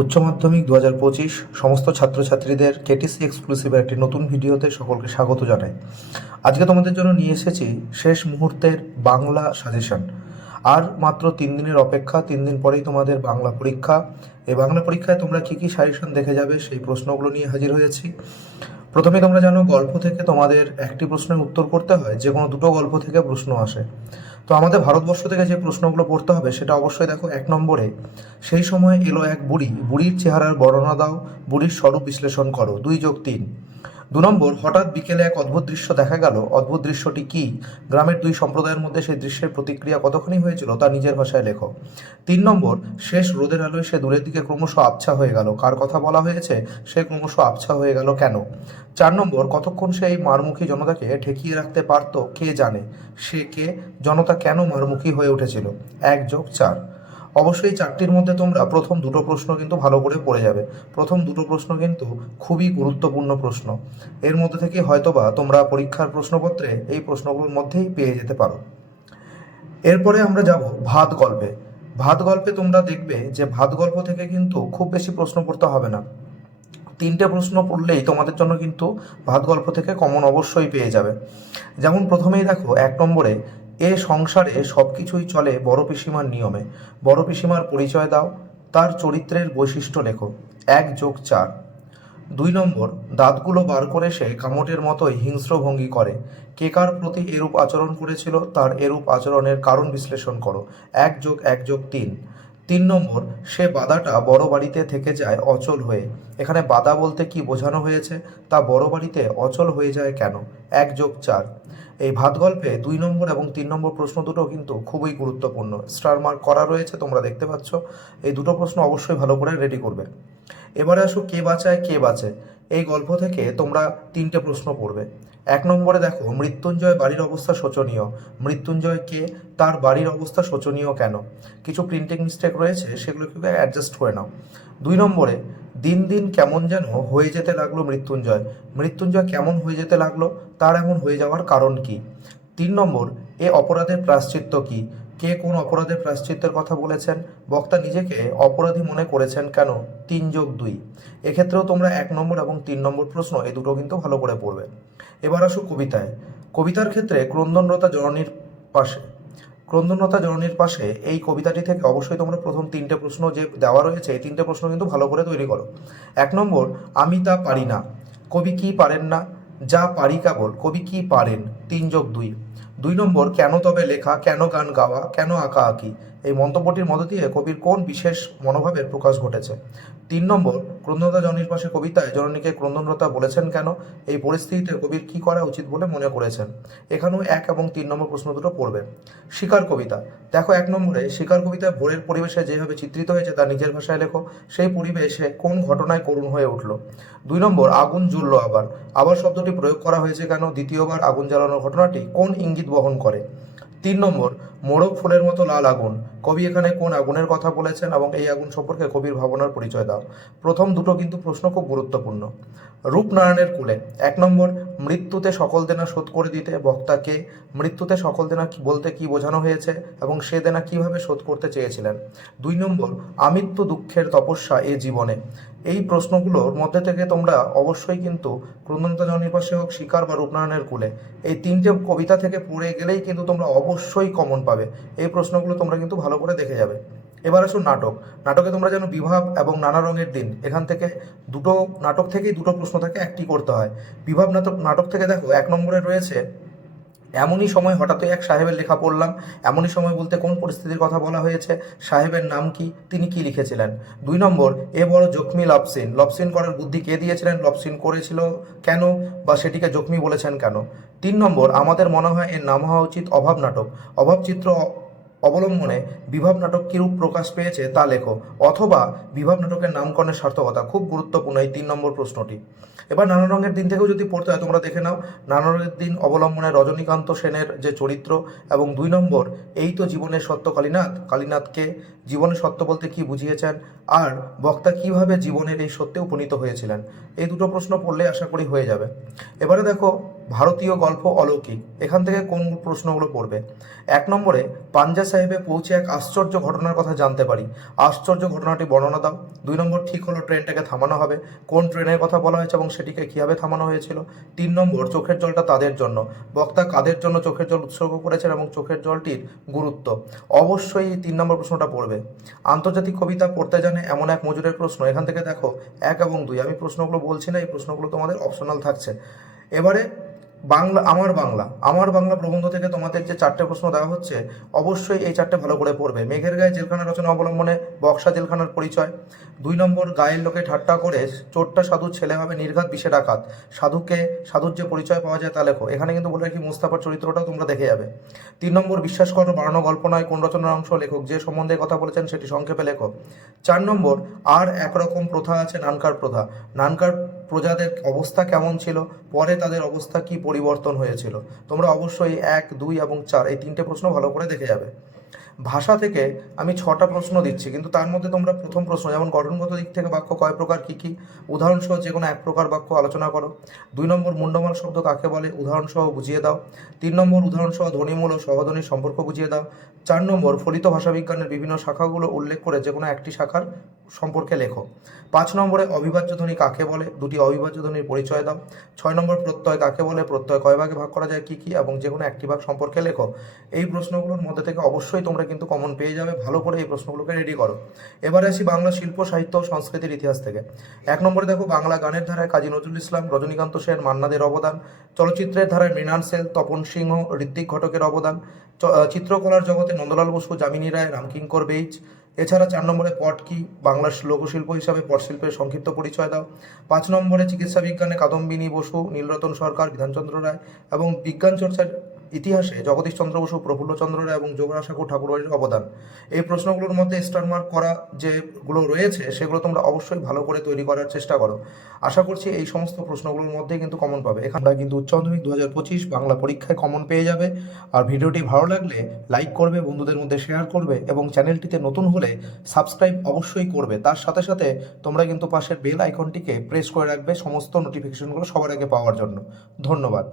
উচ্চ মাধ্যমিক দু হাজার পঁচিশ সমস্ত ছাত্রছাত্রীদের কেটিসি এক্সক্লুসিভের একটি নতুন ভিডিওতে সকলকে স্বাগত জানাই। আজকে তোমাদের জন্য নিয়ে এসেছি শেষ মুহূর্তের বাংলা সাজেশন। আর মাত্র তিন দিনের অপেক্ষা, তিন দিন পরেই তোমাদের বাংলা পরীক্ষা। এই বাংলা পরীক্ষায় তোমরা কী কী সাজেশন দেখে যাবে সেই প্রশ্নগুলো নিয়ে হাজির হয়েছি। প্রথমে তোমরা জানো, গল্প থেকে তোমাদের একটি প্রশ্নের উত্তর করতে হয় যে কোনো দুটো গল্প থেকে প্রশ্ন আসে। তো আমাদের ভারতবর্ষ থেকে যে প্রশ্নগুলো পড়তে হবে, সেটা অবশ্যই দেখো এক নম্বরে, সেই সময় এলো এক বুড়ি, বুড়ির চেহারার বর্ণনা দাও, বুড়ির স্বরূপ বিশ্লেষণ করো, দুই যোগ তিন। দু নম্বর, হঠাৎ বিকেলে এক অদ্ভুত দৃশ্য দেখা গেল। অদ্ভুত দৃশ্যটি কি? গ্রামের দুই সম্প্রদায়ের মধ্যে সেই দৃশ্যের প্রতিক্রিয়া কতখানি হয়েছিল তা নিজের ভাষায় লেখো। তিন নম্বর, শেষ রোদের আলোয় সে দূরের দিকে ক্রমশ আবছা হয়ে গেল। কার কথা বলা হয়েছে? সে ক্রমশ আবছা হয়ে গেল কেন? চার নম্বর, কতক্ষণ সে এই মারমুখী জনতাকে ঠেকিয়ে রাখতে পারত কে জানে? সে কে? জনতা কেন মারমুখী হয়ে উঠেছিল? এক যোগ চার। অবশ্যই চারটির মধ্যে তোমরা প্রথম দুটো প্রশ্ন কিন্তু ভালো করে পড়ে যাবে। প্রথম দুটো প্রশ্ন কিন্তু খুবই গুরুত্বপূর্ণ প্রশ্ন। এর মধ্যে থেকে হয়তোবা তোমরা পরীক্ষার প্রশ্নপত্রে এই প্রশ্নগুলোর মধ্যেই পেয়ে যেতে পারো। এরপরে আমরা যাব ভাত গল্পে। ভাত গল্পে তোমরা দেখবে যে ভাত গল্প থেকে কিন্তু খুব বেশি প্রশ্ন পড়তে হবে না। তিনটে প্রশ্ন পড়লেই তোমাদের জন্য কিন্তু ভাত গল্প থেকে কমন অবশ্যই পেয়ে যাবে। যেমন প্রথমেই দেখো, এক নম্বরে এ সংসারে সব কিছুই চলে বড় পিসিমার নিয়মে। বড় পিসিমার পরিচয় দাও, তার চরিত্রের বৈশিষ্ট্য লেখো। এক যোগ চার। দুই নম্বর, দাঁতগুলো বার করে সে কামটের মতোই হিংস্র ভঙ্গি করে। কে কার প্রতি এরূপ আচরণ করেছিল, তার এরূপ আচরণের কারণ বিশ্লেষণ করো। এক যোগ এক যোগ তিন। তিন নম্বর, সে বাদাটা বড় বাড়িতে থেকে যায় অচল হয়ে। এখানে বাদা বলতে কি বোঝানো হয়েছে, তা বড় বাড়িতে অচল হয়ে যায় কেন? এক যোগ চার। এই ভাত গল্পে দুই নম্বর এবং তিন নম্বর প্রশ্ন দুটো কিন্তু খুবই গুরুত্বপূর্ণ। স্টার মার্ক করা রয়েছে, তোমরা দেখতে পাচ্ছ। এই দুটো প্রশ্ন অবশ্যই ভালো করে রেডি করবে। এবারে আসো, কে বাঁচায়, কে বাঁচে? এই গল্প থেকে তোমরা তিনটে প্রশ্ন পড়বে। এক নম্বরে দেখো, মৃত্যুঞ্জয় বাড়ির অবস্থা শোচনীয়। মৃত্যুঞ্জয় কে? তার বাড়ির অবস্থা শোচনীয় কেন? কিছু প্রিন্টিং মিস্টেক রয়েছে সেগুলো কিন্তু অ্যাডজাস্ট করে নাও। দুই নম্বরে দিন দিন কেমন যেন হয়ে যেতে লাগল মৃত্যুঞ্জয়। মৃত্যুঞ্জয় কেমন হয়ে যেতে লাগল? তার এমন হয়ে যাওয়ার কারণ কি? তিন নম্বর, এ অপরাধের প্রাশ্চিত্য কি? কে কোন অপরাধের প্রাশ্চিত্যের কথা বলেছেন? বক্তা নিজেকে অপরাধী মনে করেছেন কেন? তিন যোগ দুই। এক্ষেত্রেও তোমরা এক নম্বর এবং তিন নম্বর প্রশ্ন এই দুটো কিন্তু ভালো করে পড়বে। এবার আসো কবিতায়। কবিতার ক্ষেত্রে ক্রন্দনরতা জননীর পাশে। ক্রন্দনরতা জননীর পাশে এই কবিতাটি থেকে অবশ্যই তোমরা প্রথম তিনটে প্রশ্ন যে দেওয়া রয়েছে, এই তিনটে প্রশ্ন কিন্তু ভালো করে তৈরি করো। এক নম্বর, আমি তা পারি না। কবি কি পারেন না? যা পারি কেবল, কবি কি পারেন? তিন যোগ দুই। দুই নম্বর, কেন তবে লেখা, কেন গান গাওয়া, কেন আঁকা আঁকি? এই মন্তব্যটির মধ্য দিয়ে কবির কোন বিশেষ মনোভাবের প্রকাশ ঘটেছে? তিন নম্বর ক্রন্দনতা পাশে কবিতায় জননীকে ক্রন্দনরতা বলেছেন কেন? এই পরিস্থিতিতে কবির কি করা উচিত বলে মনে করেছেন? এখানেও এক এবং তিন নম্বর প্রশ্ন দুটো পড়বে। শিকার কবিতা। দেখো এক নম্বরে, শিকার কবিতায় ভোরের পরিবেশে যেভাবে চিত্রিত হয়েছে তা নিজের ভাষায় লেখো। সেই পরিবেশে কোন ঘটনায় করুণ হয়ে উঠল? দুই নম্বর, আগুন জ্বললো আবার। আবার শব্দটি প্রয়োগ করা হয়েছে কেন? দ্বিতীয়বার আগুন জ্বালানোর ঘটনাটি কোন ইঙ্গিত বহন করে? তিন নম্বর, মোড়ক ফুলের মতো লাল আগুন। কবি এখানে কোন আগুনের কথা বলেছেন এবং এই আগুন সম্পর্কে কবির ভাবনার পরিচয় দাও। প্রথম দুটো কিন্তু প্রশ্ন খুব গুরুত্বপূর্ণ। রূপনারায়ণের কুলে, এক নম্বর মৃত্যুতে সকল দেনা শোধ করে দিতে, বক্তাকে মৃত্যুতে সকল দেনা বলতে কি বোঝানো হয়েছে এবং সে দেনা কীভাবে শোধ করতে চেয়েছিলেন? দুই নম্বর, আমৃত্যু দুঃখের তপস্যা এ জীবনে। এই প্রশ্নগুলোর মধ্যে থেকে তোমরা অবশ্যই কিন্তু ক্রন্দনতা জনির পাশে হোক, শিকার বা রূপনারায়ণের কুলে, এই তিনটে কবিতা থেকে পড়ে গেলেই কিন্তু তোমরা অবশ্যই কমন পাবে। এই প্রশ্নগুলো তোমরা কিন্তু ভালো করে দেখে যাবে। এবার আসুন নাটক। নাটকে তোমরা যেন বিভাব এবং নানা রঙের দিন, এখান থেকে দুটো, নাটক থেকেই দুটো প্রশ্ন থাকে, একটি করতে হয়। বিভাব নাটক নাটক থেকে দেখো, এক নম্বরে রয়েছে, এমনই সময় হঠাৎই এক সাহেবের লেখা পড়লাম, এমনই সময় বলতে কোন পরিস্থিতির কথা বলা হয়েছে, সাহেবের নাম কি, তিনি কি লিখেছিলেন? দুই নম্বর, এ বড় জখমি লবসিন লবসিন করার বুদ্ধি কে দিয়েছিলেন লবসিন করেছিল কেন বা সেটিকে জখমি বলেছেন কেন? তিন নম্বর, আমাদের মনে হয় এর নাম হওয়া উচিত অভাব নাটক। অভাব চিত্র অবলম্বনে বিভাব নাটক কিরূপ প্রকাশ পেয়েছে তা লেখো, অথবা বিভাব নাটকের নামকরণের সার্থকতা খুব গুরুত্বপূর্ণ এই তিন নম্বর প্রশ্নটি। এবার নানা রঙের দিন থেকেও যদি পড়তে হয়, তোমরা দেখে নাও, নানা রঙের দিন অবলম্বনে রজনীকান্ত সেনের যে চরিত্র এবং দুই নম্বর, এই তো জীবনের সত্য কালীনাথ, কালীনাথকে জীবনের সত্য বলতে কি বুঝিয়েছেন আর বক্তা কীভাবে জীবনের এই সত্যে উপনীত হয়েছিলেন, এই দুটো প্রশ্ন পড়লে আশা করি হয়ে যাবে। এবারে দেখো ভারতীয় গল্প অলৌকিক। এখান থেকে কোন প্রশ্নগুলো পড়বে? এক নম্বরে, পাঞ্জা সাহেবে পৌঁছে এক আশ্চর্য ঘটনার কথা জানতে পারি। আশ্চর্য ঘটনাটি বর্ণনা দাও। দুই নম্বর, ঠিক হলো ট্রেনটাকে থামানো হবে। কোন ট্রেনের কথা বলা হয়েছে এবং সেটিকে কীভাবে থামানো হয়েছিল? তিন নম্বর, চোখের জলটা তাদের জন্য। বক্তা কাদের জন্য চোখের জল উৎসর্গ করেছেন এবং চোখের জলটির গুরুত্ব? অবশ্যই তিন নম্বর প্রশ্নটা পড়বে। আন্তর্জাতিক কবিতা পড়তে জানে এমন এক মজুরের প্রশ্ন। এখান থেকে দেখো, এক এবং দুই। আমি প্রশ্নগুলো বলছি না, এই প্রশ্নগুলো তোমাদের অপশনাল থাকছে। এবারে বাংলা, আমার বাংলা আমার বাংলা প্রবন্ধ থেকে তোমাদের যে চারটে প্রশ্ন দেওয়া হচ্ছে, অবশ্যই এই চারটে ভালো করে পড়বে। মেঘের গায়ে জেলখানা রচনা অবলম্বনে বক্সা জেলখানার পরিচয়। দুই নম্বর, গায়ের লোকে ঠাট্টা করে, চোরটা সাধুর ছেলে হবে, নির্ঘাত বিশে ডাকাত। সাধুকে, সাধুর যে পরিচয় পাওয়া যায় তা লেখো। এখানে কিন্তু বলে রাখি, মুস্তাফার চরিত্রটাও তোমরা দেখে যাবে। তিন নম্বর, বিশ্বাস করো, বাড়ানো গল্প নয়, কোন রচনার অংশ লেখক। যে সম্বন্ধে কথা বলেছেন, সেটি সংক্ষেপে লেখো। চার নম্বর, আর একরকম প্রথা আছে নানকার প্রথা। নানকার প্রজাদের অবস্থা কেমন ছিল? পরে তাদের অবস্থা কি পরিবর্তন হয়েছিল? তোমরা অবশ্যই এক, দুই এবং চার, এই তিনটে প্রশ্ন ভালো করে দেখে যাবে। ভাষা থেকে আমি ছটা প্রশ্ন দিচ্ছি, কিন্তু তার মধ্যে তোমরা প্রথম প্রশ্ন, যেমন গঠনগত দিক থেকে বাক্য কয় প্রকার, কী কী? উদাহরণসহ যে কোনো এক প্রকার বাক্য আলোচনা করো। দুই নম্বর মুন্ডমাল শব্দ কাকে বলে? উদাহরণসহ বুঝিয়ে দাও। তিন নম্বর উদাহরণসহ ধ্বনিমূল ও সহধ্বনির সম্পর্ক বুঝিয়ে দাও। চার নম্বর ফলিত ভাষাবিজ্ঞানের বিভিন্ন শাখাগুলো উল্লেখ করে যে কোনো একটি শাখার সম্পর্কে লেখো। পাঁচ নম্বরে অবিভাজ্য ধ্বনি কাকে বলে? দুটি অবিভাজ্য ধ্বনির পরিচয় দাও। ছয় নম্বর প্রত্যয় কাকে বলে? প্রত্যয় কয় ভাগে ভাগ করা যায়, কী কী এবং যে কোনো একটি ভাগ সম্পর্কে লেখো। এই প্রশ্নগুলোর মধ্যে থেকে অবশ্যই তোমরা কিন্তু কমন পেয়ে যাবে। ভালো করে এই প্রশ্নগুলোকে রেডি করো। এবারে আসি বাংলা শিল্প, সাহিত্য ও সংস্কৃতির ইতিহাস থেকে। এক নম্বরে দেখো বাংলা গানের ধারায় কাজী নজরুল ইসলাম, রজনীকান্ত সেন, মান্নাদের অবদান। চলচ্চিত্রের ধারায় মৃণাল সেল তপন সিংহ, ঋত্বিক ঘটকের অবদান। চিত্রকলার জগতে নন্দলাল বসু, যামিনী রায়, রামকিঙ্কর বেইচ এছাড়া চার নম্বরে পট কি? বাংলার লোকশিল্প হিসাবে পটশিল্পের সংক্ষিপ্ত পরিচয় দাও। পাঁচ নম্বরে চিকিৎসা বিজ্ঞানে কাদম্বিনী বসু, নীলরতন সরকার, বিধানচন্দ্র রায় এবং বিজ্ঞান চর্চার ইতিহাসে জগদীশ চন্দ্র বসু প্রফুল্লচন্দ্র রায় এবং যোগরাসাকু ঠাকুরবাড়ির অবদান। এই প্রশ্নগুলোর মধ্যে স্টার মার্ক করা যেগুলো রয়েছে, সেগুলো তোমরা অবশ্যই ভালো করে তৈরি করার চেষ্টা করো। আশা করছি এই সমস্ত প্রশ্নগুলোর মধ্যেই কিন্তু কমন পাবে। এখানটা কিন্তু উচ্চ মাধ্যমিক দু হাজার পঁচিশ, বাংলা পরীক্ষায় কমন পেয়ে যাবে। আর ভিডিওটি ভালো লাগলে লাইক করবে, বন্ধুদের মধ্যে শেয়ার করবে এবং চ্যানেলটিতে নতুন হলে সাবস্ক্রাইব অবশ্যই করবে। তার সাথে সাথে তোমরা কিন্তু পাশের বেল আইকনটিকে প্রেস করে রাখবে সমস্ত নোটিফিকেশনগুলো সবার আগে পাওয়ার জন্য। ধন্যবাদ।